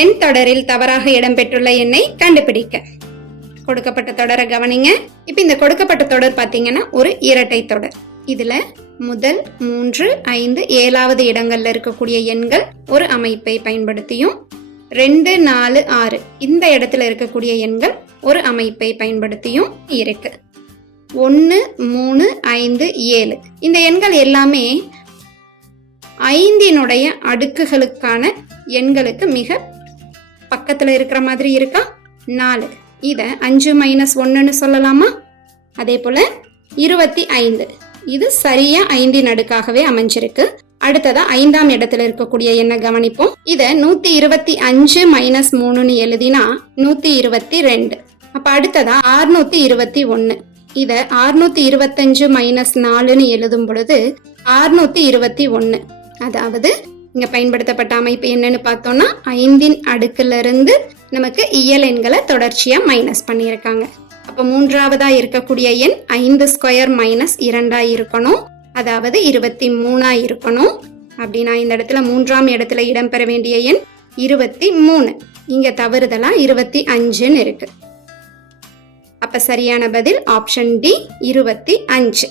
எண் தொடரில் தவறாக இடம்பெற்றுள்ள எண்ணை கண்டுபிடிக்க. கொடுக்கப்பட்ட தொடரை கவனிங்க. இப்ப இந்த கொடுக்கப்பட்ட தொடர் பாத்தீங்கன்னா ஒரு இரட்டை தொடர். இதுல முதல் 3, 5, 7வது இடங்கள்ல இருக்கக்கூடிய எண்கள் ஒரு அமைப்பை பயன்படுத்தியும் 2, 4, 6 இந்த இடத்துல இருக்கக்கூடிய எண்கள் ஒரு அமைப்பை பயன்படுத்தியும் இருக்கு. 1, 3, 5, 7 இந்த எண்கள் எல்லாமே 5னுடைய அடுக்குகளுக்கான எண்களுக்கு மிக பக்கத்துல இருக்கிற மாதிரி இருக்கா? 4 இத 5 - 1ன்னு சொல்லலாமா? அதே போல 25 இது சரியா 5ன் அடுக்காகவே அமைஞ்சிருக்கு. அடுத்ததா 5ஆம் இடத்துல இருக்கக்கூடிய எண்ணை கவனிப்போம். இத 125 - 3ன்னு எழுதினா 122. அப்ப அடுத்ததா 621 இத 625 - 4ன்னு எழுதும் பொழுது 621. அதாவது இங்க பயன்படுத்தப்பட்ட அமைப்பு என்னன்னு பார்த்தோம்னா 5ன் அடுக்குல இருந்து நமக்கு இயல் எண்களை தொடர்ச்சியா மைனஸ் பண்ணியிருக்காங்க. அப்ப 3ஆவதா இருக்கக்கூடிய எண் 5² - 2 இருக்கணும். அதாவது 23 இருக்கணும். அப்படின்னா இந்த இடத்துல 3ஆம் இடத்துல இடம்பெற வேண்டிய எண் 23. இங்க தவறுதலா 25ன்னு இருக்கு. அப்ப சரியான பதில் ஆப்ஷன் டி 25.